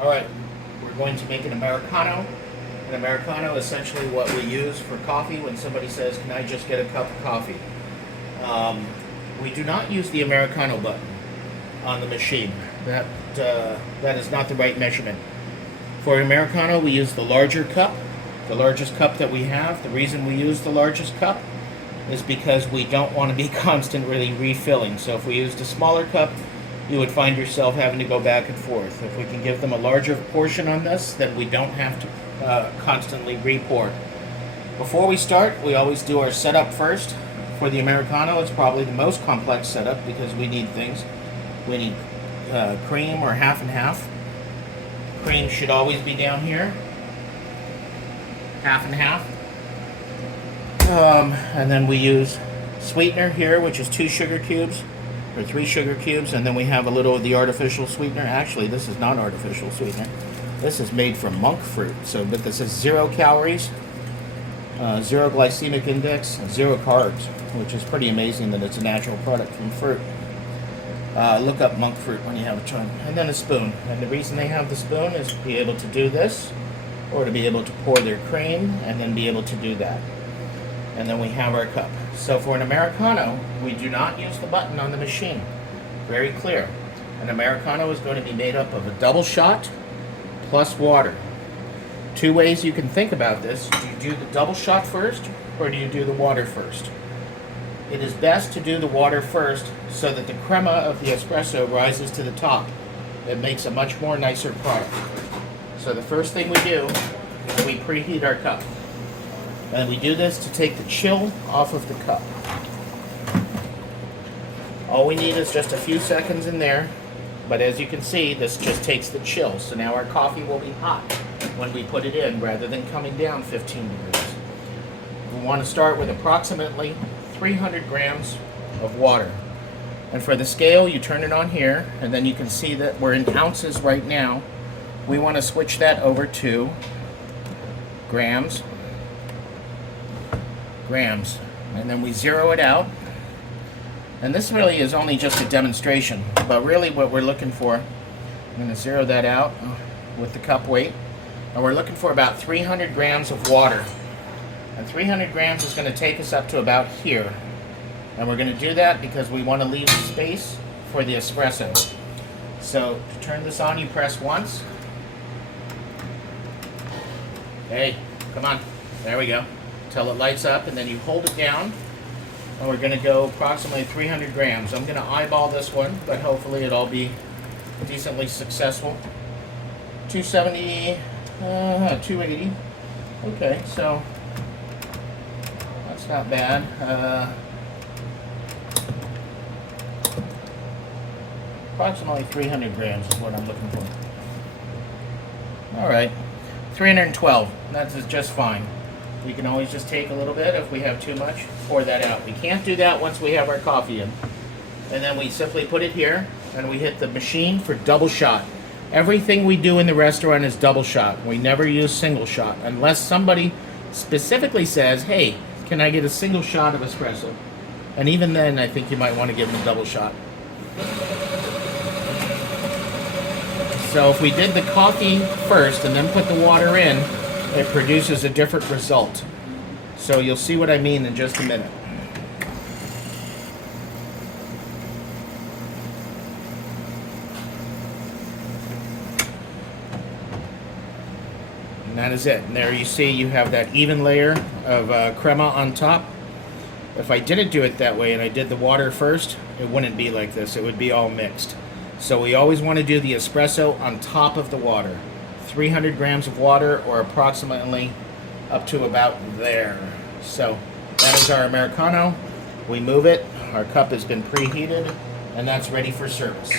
Alright, we're going to make an Americano. An Americano is essentially what we use for coffee when somebody says, can I just get a cup of coffee? We do not use the Americano button on the machine. That is not the right measurement. For Americano, we use the larger cup, the largest cup that we have. The reason we use the largest cup is because we don't want to be constantly refilling. So if we used a smaller cup, you would find yourself having to go back and forth. If we can give them a larger portion on this, then we don't have to constantly re-pour. Before we start, we always do our setup first. For the Americano, it's probably the most complex setup because we need things. We need cream or half and half. Cream should always be down here. Half and half. And then we use sweetener here, which is 2 sugar cubes. Or 3 sugar cubes, and then we have a little of the artificial sweetener. Actually, this is not artificial sweetener. This is made from monk fruit. But this is 0 calories, 0 glycemic index, and 0 carbs, which is pretty amazing that it's a natural product from fruit. Look up monk fruit when you have a time. And then a spoon. And the reason they have the spoon is to be able to do this, or to be able to pour their cream, and then be able to do that. And then we have our cup. So for an Americano, we do not use the button on the machine. Very clear. An Americano is going to be made up of a double shot plus water. 2 ways you can think about this. Do you do the double shot first, or do you do the water first? It is best to do the water first so that the crema of the espresso rises to the top. It makes a much more nicer product. So the first thing we do is we preheat our cup. And we do this to take the chill off of the cup. All we need is just a few seconds in there, but as you can see, this just takes the chill. So now our coffee will be hot when we put it in rather than coming down 15 degrees. We want to start with approximately 300 grams of water. And for the scale, you turn it on here, and then you can see that we're in ounces right now. We want to switch that over to grams. And then we zero it out, and this really is only just a demonstration, but really what we're looking for, I'm going to zero that out with the cup weight, and we're looking for about 300 grams of water, and 300 grams is going to take us up to about here, and we're going to do that because we want to leave space for the espresso. So to turn this on, you press once. Hey, come on, there we go. Till it lights up, and then you hold it down, and we're going to go approximately 300 grams. I'm going to eyeball this one, but hopefully it'll be decently successful. 270, 280. Okay, so that's not bad. Approximately 300 grams is what I'm looking for. All right, 312. That's just fine. We can always just take a little bit. If we have too much, pour that out. We can't do that once we have our coffee in. And then we simply put it here, and we hit the machine for double shot. Everything we do in the restaurant is double shot. We never use single shot, unless somebody specifically says, hey, can I get a single shot of espresso? And even then, I think you might want to give them a double shot. So if we did the coffee first and then put the water in, it produces a different result. So you'll see what I mean in just a minute. And that is it. And there you see you have that even layer of crema on top. If I didn't do it that way and I did the water first, it wouldn't be like this. It would be all mixed. So we always want to do the espresso on top of the water. 300 grams of water, or approximately up to about there. So that is our Americano. We move it. Our cup has been preheated, and that's ready for service.